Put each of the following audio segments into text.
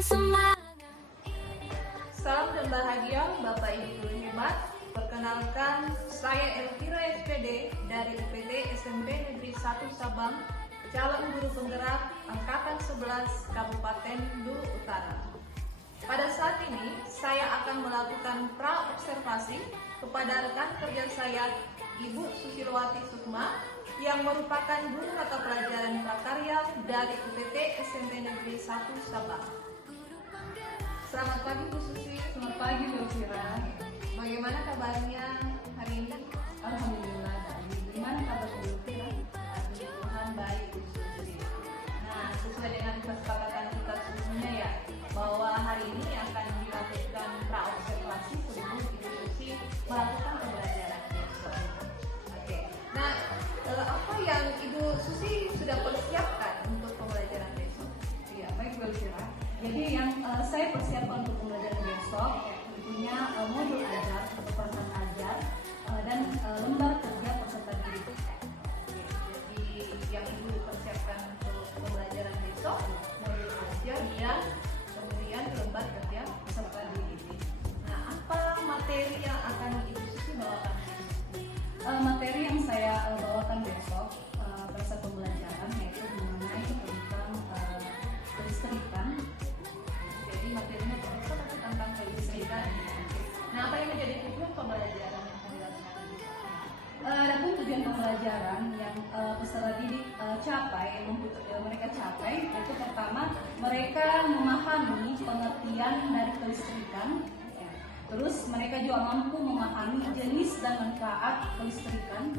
Salam dan bahagia Bapak Ibu guru hebat. Perkenalkan, saya Elvira SPD dari UPT SMP Negeri 1 Sabang, calon guru penggerak angkatan 11 Kabupaten Luwu Utara. Pada saat ini, saya akan melakukan pra-observasi kepada rekan kerja saya, Ibu Susilowati Sukma, yang merupakan guru mata pelajaran prakarya dari UPT SMP Negeri 1 Sabang. Selamat pagi Bu Susi. Selamat pagi Bu Elvira. Bagaimana kabarnya hari ini? Alhamdulillah baik. Gimana kabar Bu Elvira? Tuhan baik Bu Susi. Nah, sesuai dengan kesepakatan kita sebelumnya ya, bahwa hari ini akan dilakukan pra-observasi sebelum Ibu Susi melakukan pembelajaran besok. Oke. Nah, apa yang Ibu Susi sudah persiapkan untuk pembelajaran besok? Iya, baik Bu Elvira. Jadi yang saya persiapkan untuk pembelajaran besok tentunya modul ajar atau perangkat ajar dan lembar kerja peserta didik. Jadi yang Ibu persiapkan untuk pembelajaran besok modul ajar dan kemudian lembar kerja peserta didik. Nah, apa materi yang akan Ibu Susi bawakan? Materi yang saya bawakan besok pada saat pembelajaran yaitu mengenai tentang kelistrikan. Jadi materinya besok tapi tentang kelistrikan. Nah, apa yang menjadi tujuan pembelajaran yang akan dilakukan? Adapun tujuan pembelajaran yang peserta didik mereka capai itu pertama mereka memahami pengertian dari kelistrikan, ya. Terus mereka juga mampu memahami jenis dan manfaat kelistrikan,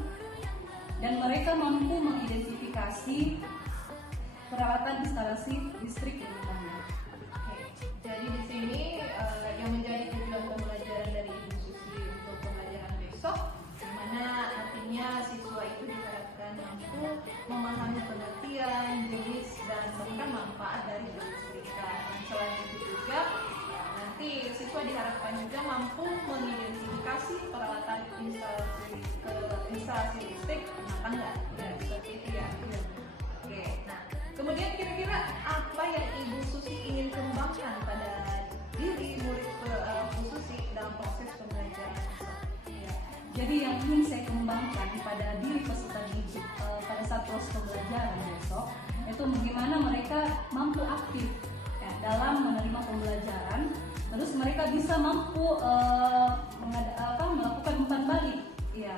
dan mereka mampu mengidentifikasi peralatan instalasi listrik yang ditambah. Jadi di sini yang menjadi tujuan pembelajaran dari Ibu Susi untuk pembelajaran besok, di mana artinya siswa itu diharapkan mampu memahami pengertian, jenis dan bahkan manfaat dari kelistrikan. Dan selain itu juga nanti siswa diharapkan juga mampu mengidentifikasi peralatan instalasi listrik rumah tangga. Ya, seperti itu ya. Oke, nah kemudian kira-kira apa yang Ibu Susi ingin kembangkan pada diri murid Bu Susi dalam proses pembelajaran besok? Ya. Jadi yang ingin saya kembangkan pada diri peserta didik pada saat proses pembelajaran besok itu bagaimana mereka mampu aktif ya, dalam menerima pembelajaran, terus mereka bisa mampu melakukan umpan balik, ya.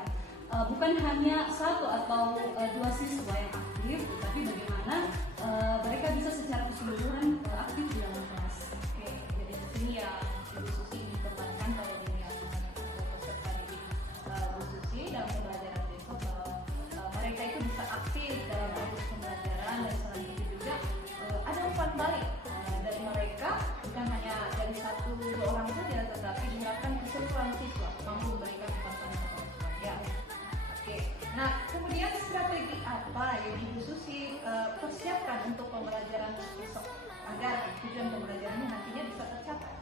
Bukan hanya satu atau dua siswa yang aktif, tapi bagaimana mereka bisa secara keseluruhan aktif di dalam kelas. Oke, jadi di sini ya Ibu Susi ingin kembangkan pada diri peserta didik Bu Susi dalam pembelajaran besok bahwa mereka itu bisa aktif dalam proses pembelajaran, dan selain itu juga ada umpan balik dari mereka, bukan hanya dari satu dua orang saja, tetapi diharapkan keseluruhan siswa mampu memberikan umpan balik kepada siswa. Ya. Oke. Nah, kemudian strategi apa yang Ibu Susi persiapkan untuk pembelajaran besok agar tujuan pembelajarannya nantinya bisa tercapai?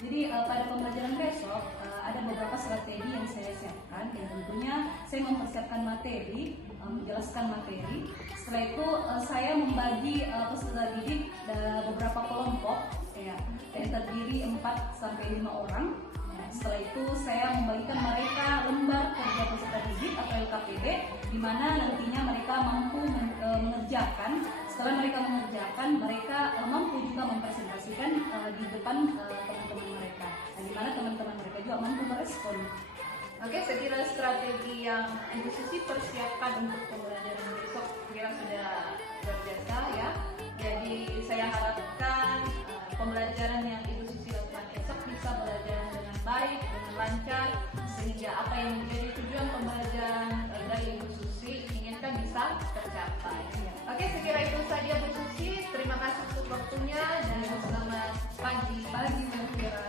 Jadi pada pembelajaran besok ada beberapa strategi yang saya siapkan, yang tentunya saya mempersiapkan materi, menjelaskan materi. Setelah itu saya membagi peserta didik beberapa kelompok, ya, yang terdiri 4 sampai 5 orang. Setelah itu saya membagikan mereka lembar kerja peserta didik atau LKPD, di mana nantinya mereka mampu mengerjakan. Setelah mereka mengerjakan, mereka mampu juga mempresentasikan di depan teman-teman mereka, dan di mana teman-teman mereka juga mampu merespon. Oke, saya kira strategi yang Ibu Susi persiapkan untuk pembelajaran besok kira sudah luar biasa ya. Jadi saya harapkan pembelajaran yang Ibu Susi lakukan besok bisa berjalan dengan baik, dengan lancar, sehingga apa yang menjadi tujuan pembelajaran dari Ibu Susi inginkan bisa tercapai. Oke, saya kira itu saja Bu Susi. Terima kasih untuk waktunya dan selamat pagi. Pagi, Bu Elvira.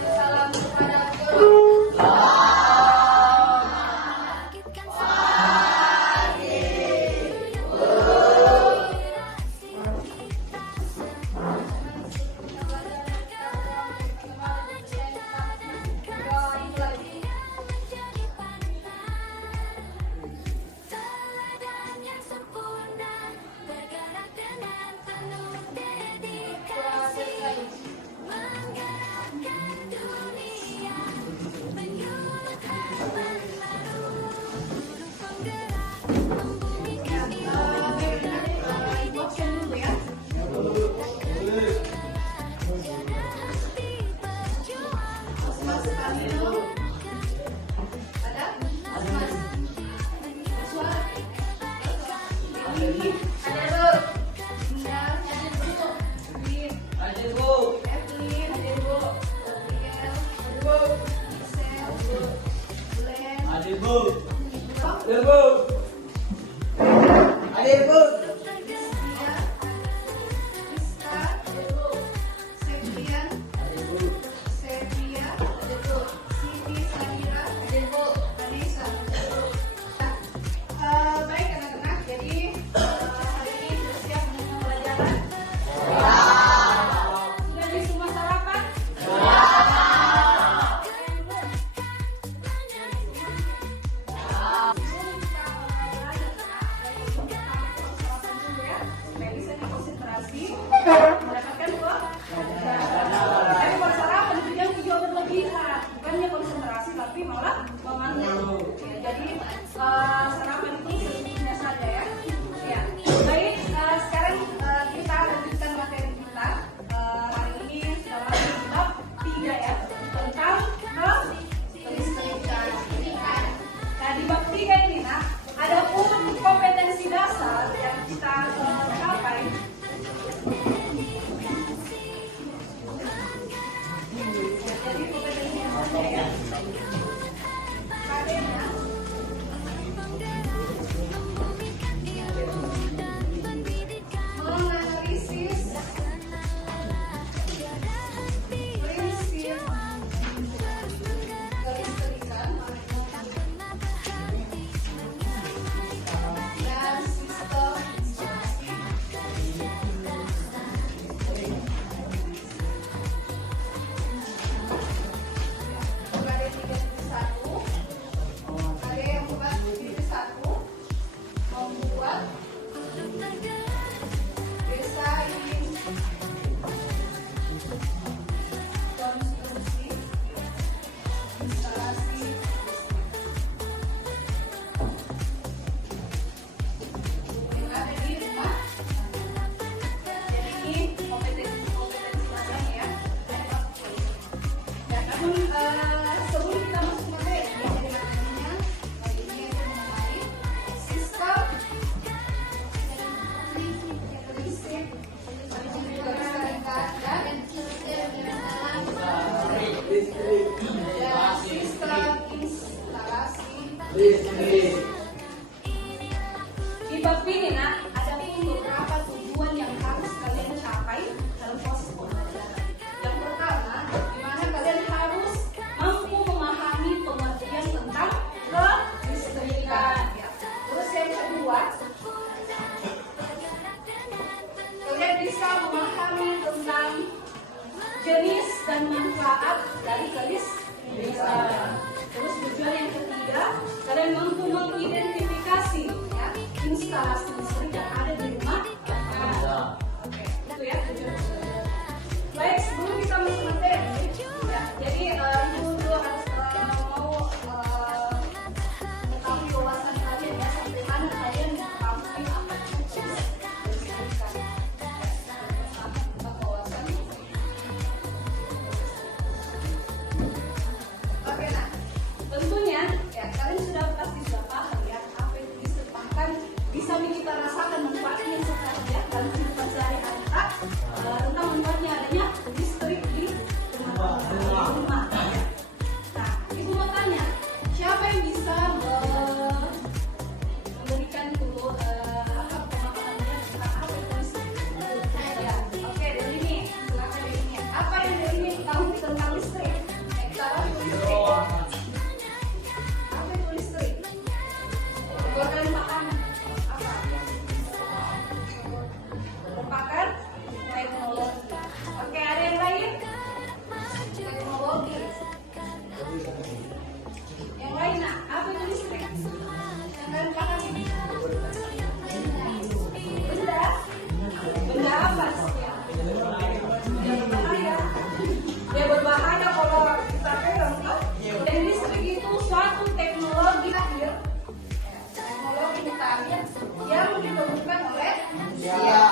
Salam kepada guru. supaya bisa konsentrasi mendapatkan buah. Tapi kalau sarapan itu yang juga berlebihan, bukannya konsentrasi tapi malah mengantuk. Ya, jadi sarapan itu secukupnya saja ya. Ya, baik. Sekarang kita lanjutkan materi kita. Hari ini sudah masuk di bab 3 ya, tentang kelistrikan. Nah, di bab 3 ini nak, ada pun kompetensi dasar yang kita capai. Jadi kompetensi yang ada ya. Adanya menganalisis prinsip kelistrikan dan sistem instalasi. Ada 31, ada yang bukan 1, membuat desain konstruksi instalasi. Yang ada di rumah. Jadi ini kompetensi dasarnya ya. Ya, namun sebelum kita masuk materi, jadi materinya hari ini akan mengenai sistem listrik, kelistrikan dan sistem instalasi. Di bab ini nak, ada pun beberapa tujuan yang harus kalian capai dalam proses pembelajaran. Yang pertama, di mana kalian harus mampu memahami pengertian tentang kelistrikan. Ya. Terus yang kedua, kalian bisa memahami tentang jenis dan manfaat dari kelistrikan. Terus tujuan yang ketiga, kalian mampu mengidentifikasi ya, instalasi listrik yang ada di rumah. Oke, itu ya tujuan belajar. Baik, sebelum kita masuk materi, ya, jadi ibu dulu harus mau mengetahui wawasan kalian ya, sampai mana kalian mengetahui apa itu kelistrikan. Wawasan. Oke, nah, tentunya ya kalian sudah pasti sudah paham ya apa itu listrik, bahkan bisa kita rasakan manfaatnya sekarang ya dalam kehidupan sehari-hari kita, tentang manfaatnya adanya listrik di rumah. Nah, ibu mau tanya, siapa yang bisa memberikan dulu pemahamannya tentang apa itu listrik? Ya, oke, dari ini silakan dari ini. Apa yang dari ini ketahui tentang listrik? Cara listrik. Apa itu listrik? Kalau kalian paham apa? Merupakan teknologi. Oke, ada yang lain? Teknologi. Yang lain, nah, apa itu listrik? Yang kalian paham ini? Benda? Benda apa? Ya, berbahaya. Ya, berbahaya kalau kita pegang kan? Dan listrik itu suatu teknologi akhir, teknologi mutakhir yang ditemukan oleh manusia.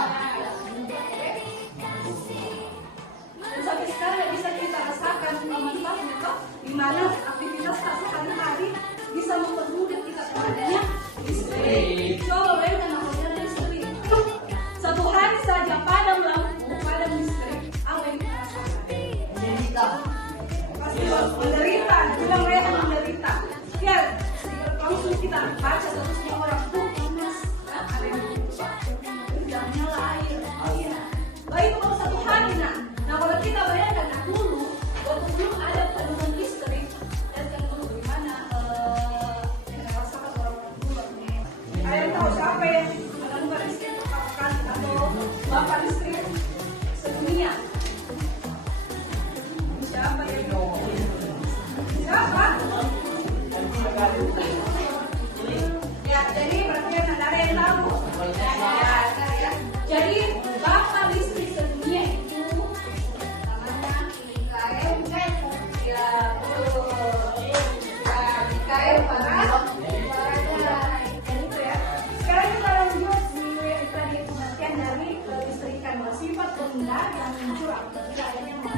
Dan sampai sekarang bisa kita rasakan manfaatnya toh, di mana aktivitas kita sehari-hari bisa mempermudah kita adanya listrik. Coba bayangkan apabila ada listrik, satu hari saja padam lampu, padam listrik, apa yang kita rasakan? Pasti menderita, bilang mereka menderita. Ya, langsung kita baca statusnya orang tuh panas, ada yang lupa, udah nyala air. Baik kalau satu hari nah kalau kita bayangkan dulu waktu belum ada kandungan listrik, dan kan dulu bagaimana yang rasakan orang dulu nih. Kalian tahu siapa yang kandungan listrik pertama kali atau bapak listrik sedunia? Siapa yang siapa? Ya, jadi berarti ada yang tahu. Ya. Jadi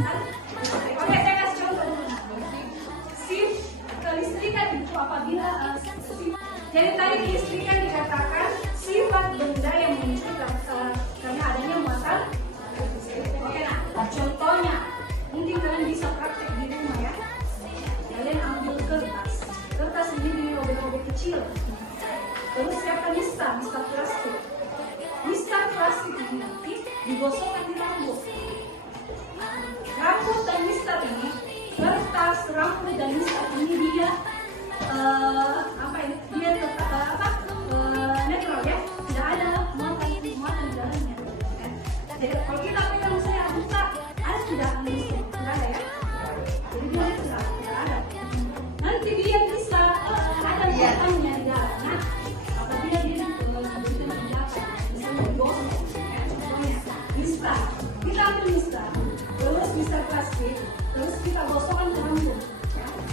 Oke, saya kasih contoh dulu. Shift kelistrikan itu apabila jadi tadi kelistrikan dikatakan sifat benda yang muncul karena adanya muatan. Oke, nah contohnya mungkin kalian bisa praktek di rumah ya. Kalian ambil kertas ini dirobek-robek kecil. Terus siapkan mistar plastik. Mistar plastik ini nanti digosokkan di rambut. Rambut dan mistar ini, kertas, rambut dan mistar ini dia netral ya, tidak ada muatan di dalamnya. Jadi kalau kita pegang misalnya buka, ada tidak ada ya. Jadi dia netral, tidak ada. Nanti dia bisa ada muatannya di dalam. Nah, apabila dia memberikan pendapat, misalnya digosok, contohnya mistar, kita ambil mistar, terus mistar plastik, terus kita gosokkan ke rambut.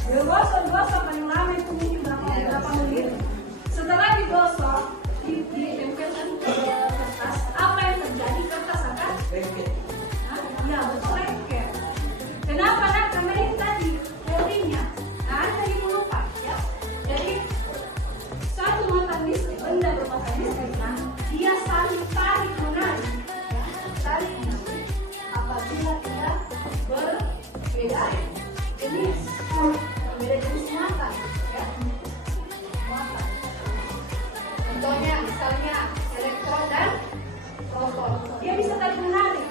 Digosok paling lama itu mungkin berapa menit. Setelah digosok, ditempelkan ke kertas. Apa yang terjadi? Kertas akan lengket. Ya betul, lengket. Kenapa? Karena ini tadi teorinya. Anda ini lupa ya. Jadi satu muatan listrik, benda bermuatan listrik, dia saling tarik menarik. Tarik menarik. Apabila dia berbeda jenis. Beda jenis muatan, ya. Muatan. Contohnya, misalnya elektron dan proton. Dia bisa tarik menarik.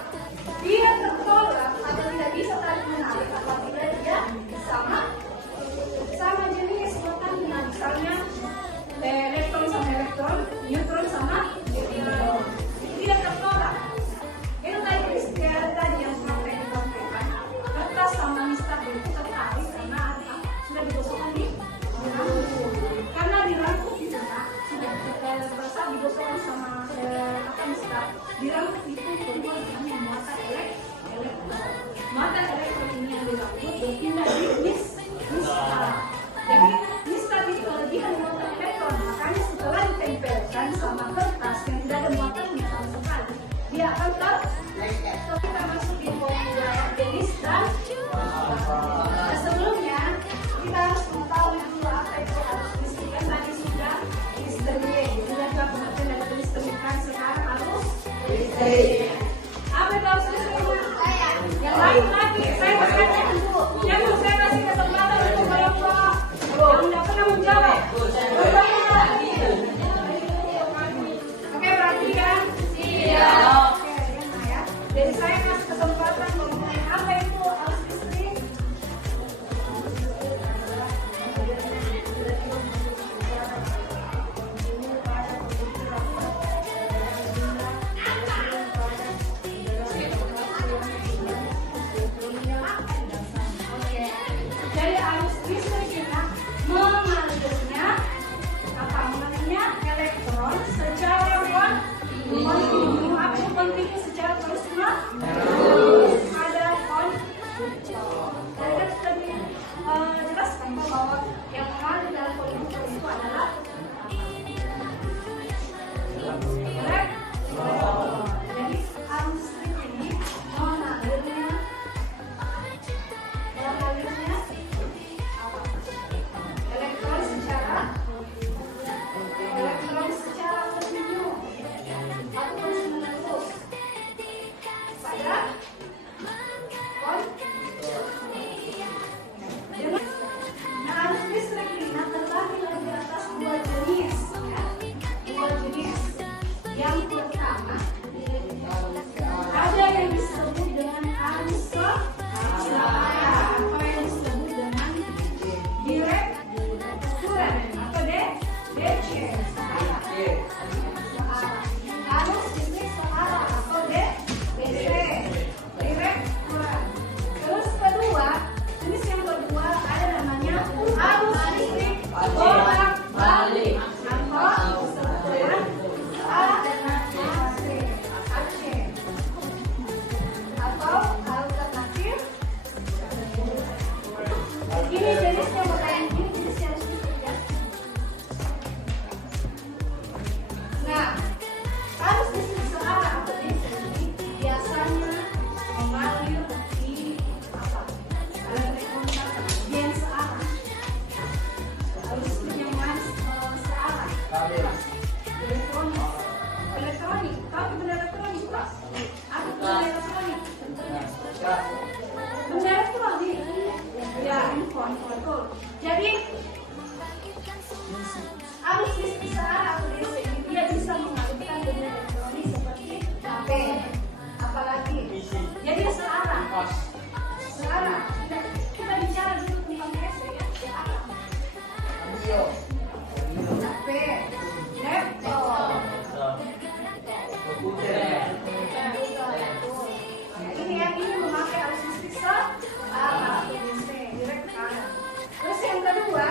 Dia tertolak atau tidak bisa tarik menarik apabila dia sama jenis muatannya. Misalnya elektron sama elektron, neutron sama neutron. Tidak tertolak. Itu tadi yang sampai disampaikan. Kertas sama mistar itu tertarik karena sudah digosokkan di rambut. Karena di rambut itu sudah saat digosokkan sama mistar, di rambut itu keluar dengan muatan elektron. Muatan elektron ini yang di rambut berpindah di mistar. Jadi mistar itu kelebihan muatan elektron. Makanya setelah ditempelkan sama kertas yang tidak ada muatannya sama sekali, dia akan lengket. Kita masukin formula jenis dan sebelumnya kita harus mengetahui dulu apa itu harus listrikan. Tadi sudah listrik, sudah juga pengertian dari kelistrikan. Sekarang harus listrik. Apa itu harus listriknya? Yang lain lagi, saya kasih dulu. Yang mau saya kasih kesempatan untuk kelompok yang tidak pernah menjawab. Oke, perhatikan. Iya. Jadi saya kasih kesempatan ngomongin apa itu arus listrik. HP, laptop. Ini memakai arus listrik searah, direct current. Terus yang kedua,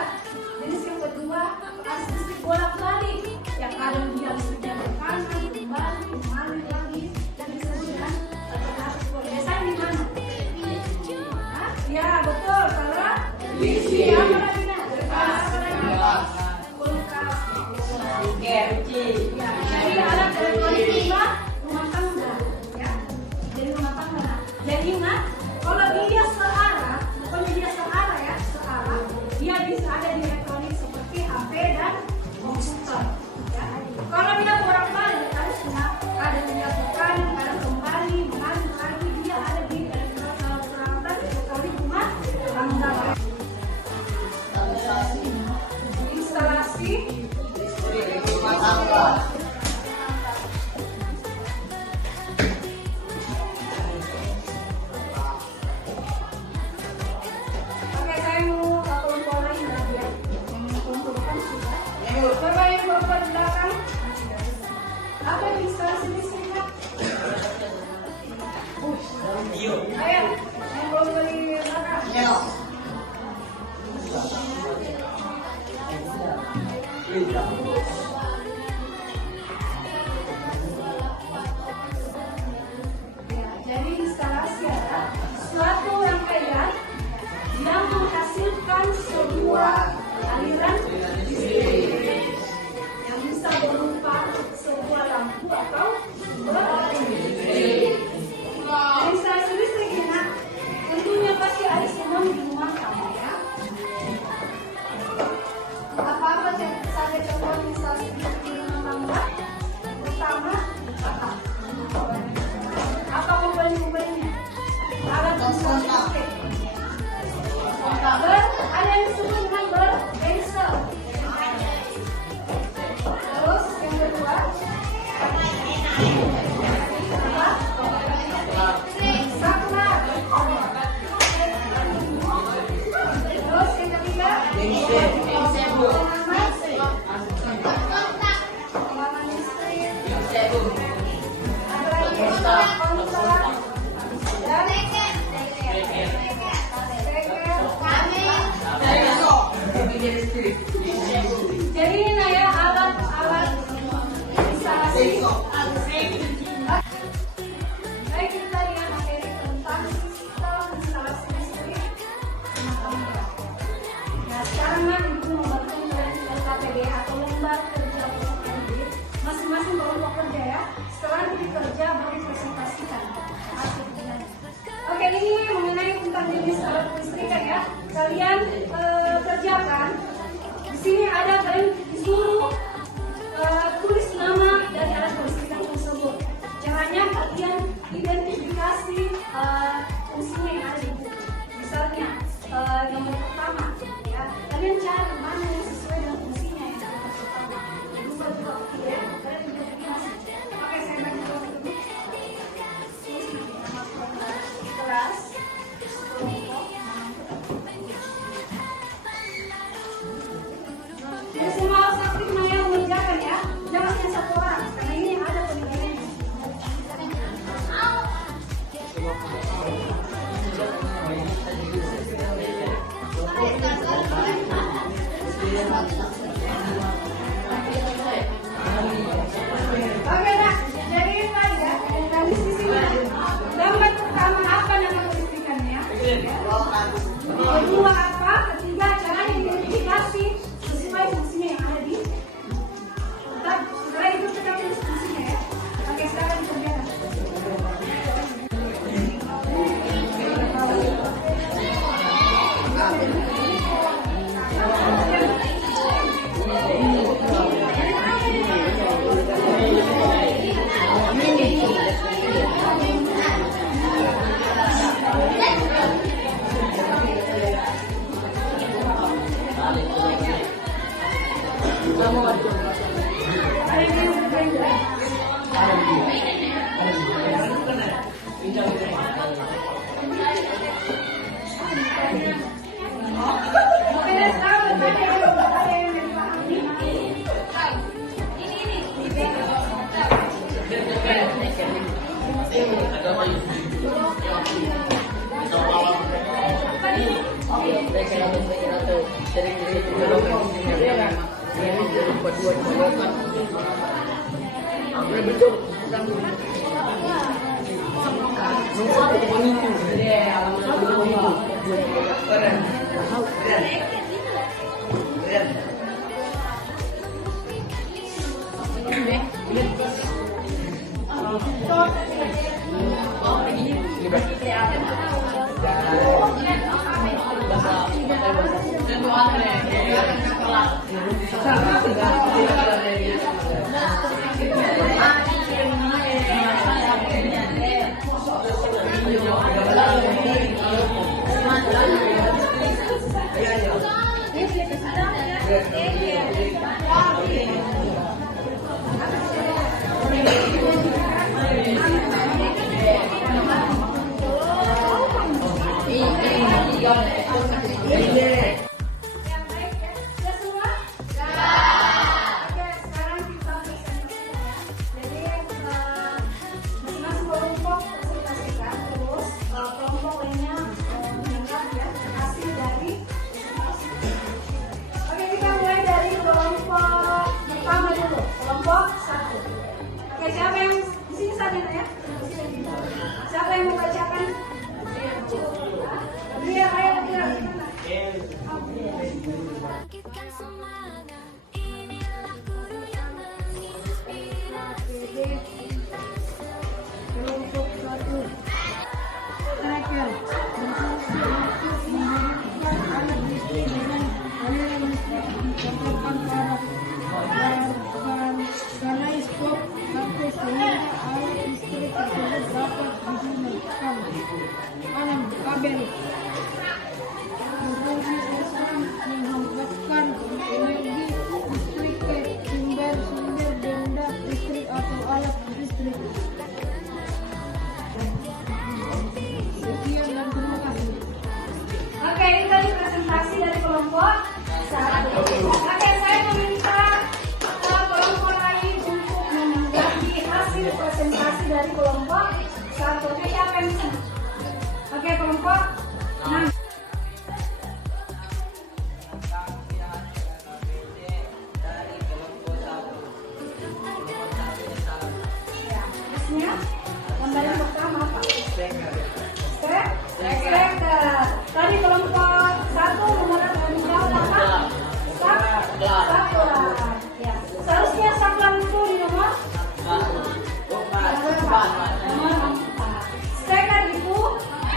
jenis yang kedua arus listrik bolak-balik, yang kadang dia listriknya ke kanan, kembali lagi, dan disebut dengan arus bolak. Biasanya di mana? Ya betul, karena isi apa namanya? Kulkas. Ya, jadi alat elektronik rumah tangga, ya. Jadi rumah tangga. Jadi ingat, kalau dia searah, pokoknya dia searah ya, searah, dia bisa ada di elektronik seperti HP dan komputer. Ya. Kalau dia bolak-balik, harusnya ada dia ke kanan, kadang kembali, mengalir lagi, dia ada di peralatan elektronik rumah tangga. Instalasi. Oke, saya mau kelompok lain lagi ya. Yang kelompokkan sudah. Coba yang kelompok di belakang. Apa yang instalasi listriknya? Ayo, yang kelompok di belakang. Ya, jadi instalasi adalah suatu rangkaian yang menghasilkan sebuah aliran listrik yang bisa berupa sebuah lampu atau listrik. Instalasi listrik ini tentunya pasti ada semua di rumah kamu ya. Apa-apa saja contoh instalasi listrik di rumah tangga? Pertama, apa komponen-komponennya? Alat instalasi listrik. Ada yang disebut dengan bersensor. Terus yang kedua, saklar. Terus yang ketiga, pengaman listrik. Ada lagi kontak dan jadi ini ya alat-alat instalasi. Baik, kita lihat materi tentang sistem instalasi listrik. Nah, sekarang ibu membantu kalian KPD atau lembar kerja kelompok kredit. Masing-masing kelompok kerja ya. Setelah kerja baru dipresentasikan hasilnya. Oke, ini mengenai tentang jenis alat listrikan ya. Kalian kerjakan. Di sini ada kalian disuruh tulis nama dari alat listrikan tersebut. Caranya kalian identifikasi fungsinya yang ada di buku. Misalnya nomor pertama, ya kalian cari mana yang sesuai dengan fungsinya yang ada pertama. Lupa juga ya, kalian identifikasi. Oke, saya bagi dulu. Kelas. Jadi semua harus aktif yang mengerjakan ya. Jangan hanya satu orang, karena ini ada penilaiannya. Oke, nah, jadi tadi ya, dari sisi gambar pertama apa nama listrikannya? Kedua apa? Ketiga caranya identifikasi sesuai fungsinya yang ada di. Setelah itu kita tulis fungsinya ya. Oke, sekarang dikerjakan. Oke, sekarang ada yang Menghambatkan energi listrik ke sumber benda listrik atau alat listrik. Sekian dan terima kasih. Oke, ini tadi presentasi dari kelompok 1. Oke, saya meminta kelompok lain untuk membagi hasil presentasi dari kelompok 1. Oke, siapa yang bisa? Oke, kelompok 6. Gambar yang pertama apa? Steker. Tadi kelompok 1 menjawab apa? Saklar. Ya. Seharusnya saklar itu di nomor 4. Steker itu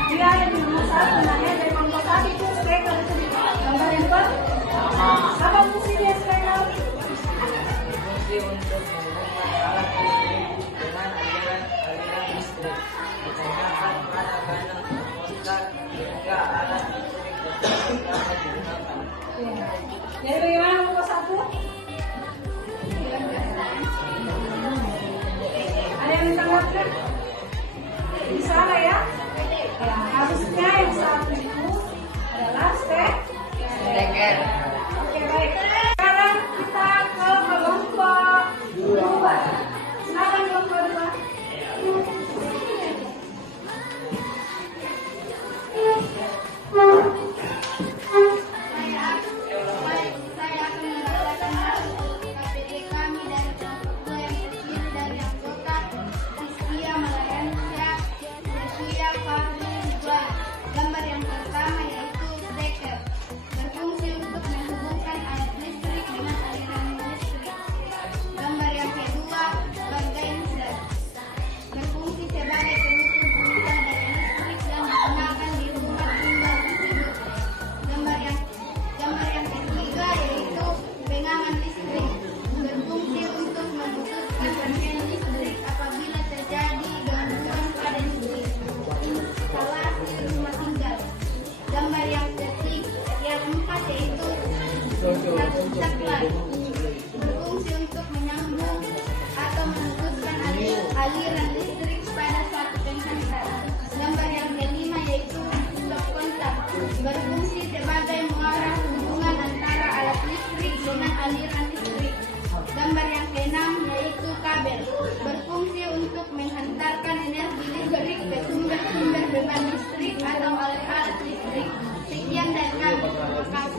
dia ada di nomor 1. Namanya dari kelompok 1 itu steker itu di gambar yang pertama. Apa fungsinya steker? Fungsi untuk menghubungkan alat listrik dengan aliran listrik, menggunakan panel kontak hingga alat listrik tersebut dapat digunakan. Jadi bagaimana kelompok 1? Ada yang ditambahkan? Bisa lah ya? Ya, harusnya yang 1 itu adalah steker. Oke, baik. Sekarang kita ke kelompok 2. Silakan kelompok 2. Saya akan membacakan hasil KPD kami dari kelompok 2 yang terdiri dari anggota Rizkia Malayansyah, Rizkia Fadli Ridwan. Gambar yang pertama yaitu steker, berfungsi untuk menghubungkan alat listrik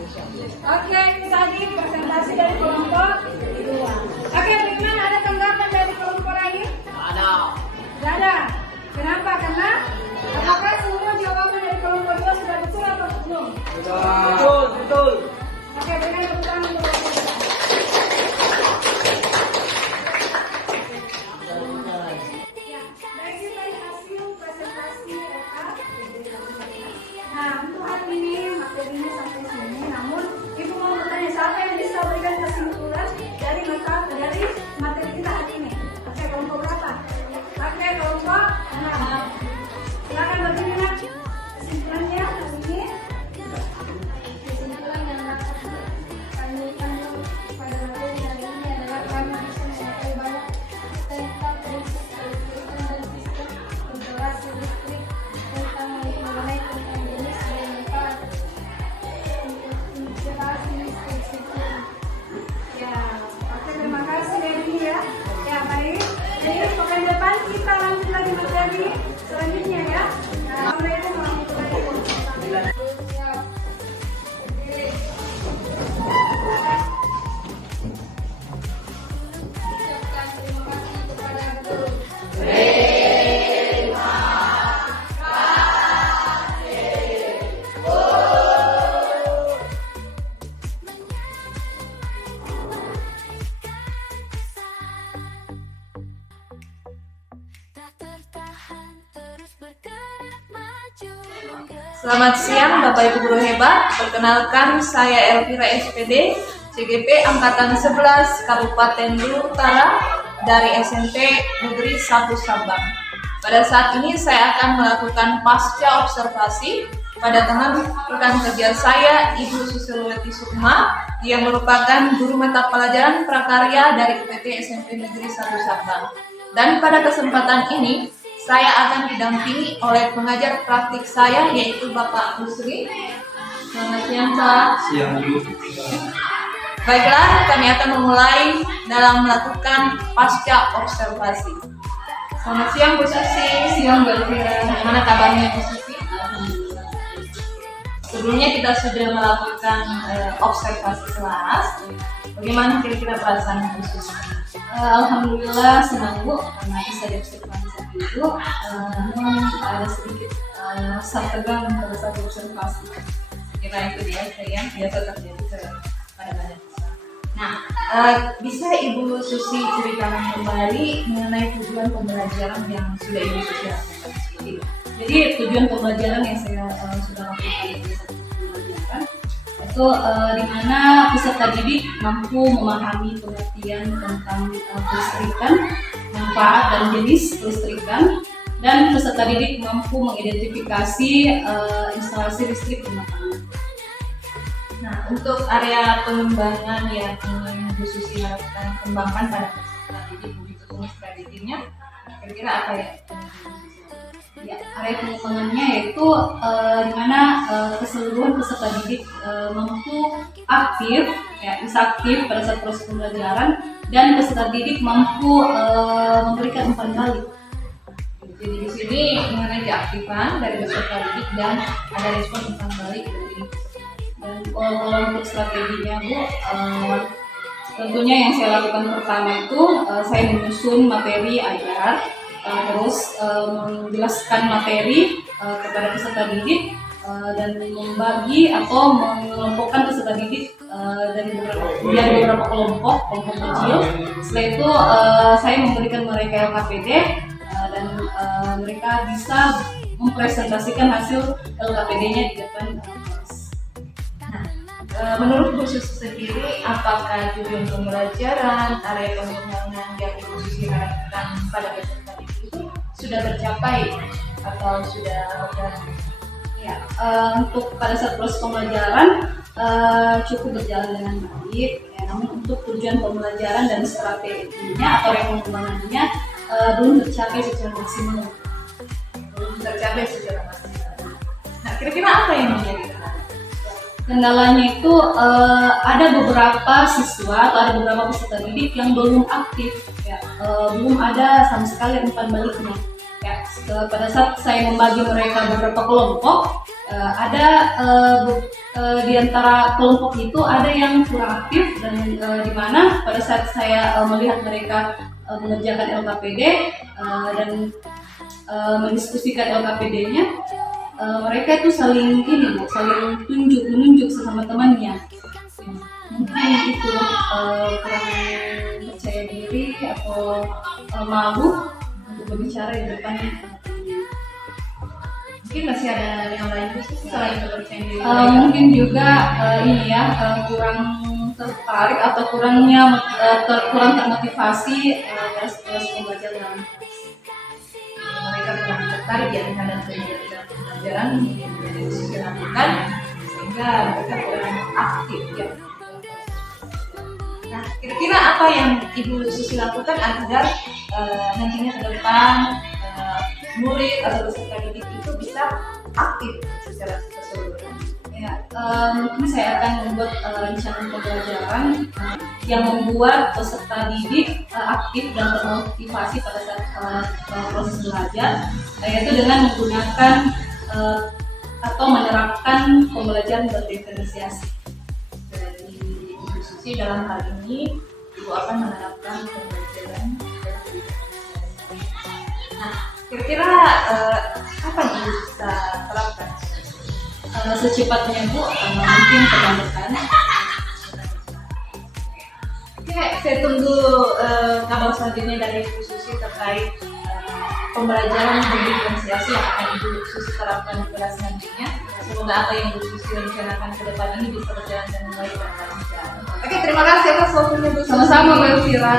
Oke, ini tadi presentasi dari kelompok 2. Oke, bagaimana, ada tanggapan dari kelompok lain? Ada. Tidak ada. Kenapa? Karena apakah semua jawaban dari kelompok 2 sudah betul atau belum? Betul, betul. Oke, berikan tepuk tangan untuk kelompok 2. Ya, baik, itu tadi hasil presentasi mereka. Nah, untuk hari ini materinya sampai sini. Namun, Ibu mau bertanya, siapa yang bisa berikan kesimpulan dari materi kita hari ini? Oke, kelompok berapa? Oke, kelompok 6. Silakan bagaimana kesimpulannya hari ini? Kesimpulan yang dapat kami ambil pada materi hari ini adalah kami bisa mengetahui banyak tentang prinsip kelistrikan dan sistem instalasi listrik, tentang mengenai tentang jenis dan manfaat instalasi listrik sistem. Ya, oke, terima kasih Dewi ya. Ya, baik. Jadi, pekan depan kita lanjut lagi materi selanjutnya ya. Nah, Assalamualaikum warahmatullahi wabarakatuh. Ucapkan terima kasih kepada guru. Selamat siang Bapak Ibu guru hebat. Perkenalkan saya Elvira SPD, CGP Angkatan 11 Kabupaten Belu Utara dari SMP Negeri 1 Sabang. Pada saat ini saya akan melakukan pasca observasi pada teman rekan kerja saya, Ibu Susilowati Sukma, yang merupakan guru mata pelajaran prakarya dari UPT SMP Negeri 1 Sabang. Dan pada kesempatan ini, saya akan didampingi oleh pengajar praktik saya, yaitu Bapak Musri. Selamat siang, Pak. Siang, Bu. Baiklah, kami akan memulai dalam melakukan pasca observasi. Selamat siang, Bu Susi. Siang, Bu Elvira. Bagaimana kabarnya, Bu Susi? Sebelumnya kita sudah melakukan observasi kelas. Bagaimana kira-kira perasaan Bu Susi? Alhamdulillah senang Bu karena bisa diobservasi sama Ibu. Namun ada sedikit rasa tegang pada saat observasi. Kira itu dia yang biasa terjadi pada banyak siswa. Nah, bisa Ibu Susi ceritakan kembali mengenai tujuan pembelajaran yang sudah Ibu Susi lakukan? Jadi tujuan pembelajaran yang saya sudah lakukan di satu pembelajaran itu di mana peserta didik mampu memahami pengertian tentang kelistrikan, manfaat dan jenis kelistrikan, dan peserta didik mampu mengidentifikasi instalasi listrik rumah tangga. Nah, untuk area pengembangan yang ingin Bu Susi harapkan kembangkan pada peserta didik begitu tulis kreditinnya, kira-kira apa ya? Ya, area pengembangannya yaitu di mana keseluruhan peserta didik mampu aktif, ya, bisa aktif pada saat proses pembelajaran, dan peserta didik mampu memberikan umpan balik. Jadi di sini mengenai keaktifan dari peserta didik dan ada respon umpan balik dari. Dan kalau untuk strateginya Bu, tentunya yang saya lakukan pertama itu saya menyusun materi ajar, terus menjelaskan materi kepada peserta didik dan membagi atau mengelompokkan peserta didik dari beberapa kelompok kecil. Setelah itu saya memberikan mereka LKPD dan mereka bisa mempresentasikan hasil LKPD-nya di depan kelas. Menurut Bu Susi sendiri, apakah tujuan pembelajaran, area pengembangan yang Bu Susi harapkan pada peserta didik itu sudah tercapai atau sudah berjalan? Ya, untuk pada saat proses pembelajaran cukup berjalan dengan baik. Ya, namun untuk tujuan pembelajaran dan strateginya atau pengembangannya belum tercapai secara maksimal. Belum tercapai secara maksimal. Nah, kira-kira apa yang menjadi kendalanya itu ada beberapa siswa atau ada beberapa peserta didik yang belum aktif, ya, belum ada sama sekali umpan baliknya. Ya, pada saat saya membagi mereka beberapa kelompok, Di antara kelompok itu ada yang kurang aktif dan di mana pada saat saya melihat mereka mengerjakan LKPD dan mendiskusikan LKPD-nya, mereka itu saling menunjuk sesama temannya. Mungkin itu kurang percaya diri atau malu untuk berbicara di depan. Mungkin masih ada yang lain selain kepercayaan diri. Mungkin juga kurang tertarik atau kurang termotivasi kelas pembelajaran. Mereka kurang tertarik ya terhadap pembelajaran yang dilakukan, sehingga mereka kurang aktif ya. Nah, kira-kira apa yang Ibu Susi lakukan agar nantinya ke depan murid atau peserta didik itu bisa aktif secara keseluruhan? Ya, mungkin saya akan membuat rencana pembelajaran yang membuat peserta didik aktif dan termotivasi pada saat proses belajar, yaitu dengan menggunakan atau menerapkan pembelajaran berdiferensiasi. Dari Ibu Susi dalam hal ini, Ibu akan menerapkan pembelajaran berdiferensiasi. Nah, kira-kira apa yang Ibu bisa terapkan? Secepatnya Bu, mungkin pekan depan. Oke, saya tunggu kabar selanjutnya dari Ibu Susi terkait pembelajaran berdiferensiasi yang akan Ibu Susi terapkan di kelas selanjutnya. Semoga apa yang Ibu Susi rencanakan ke depan ini bisa berjalan dengan baik dan lancar. Oke, terima kasih atas waktunya Bu Susi. Sama-sama Bu Elvira.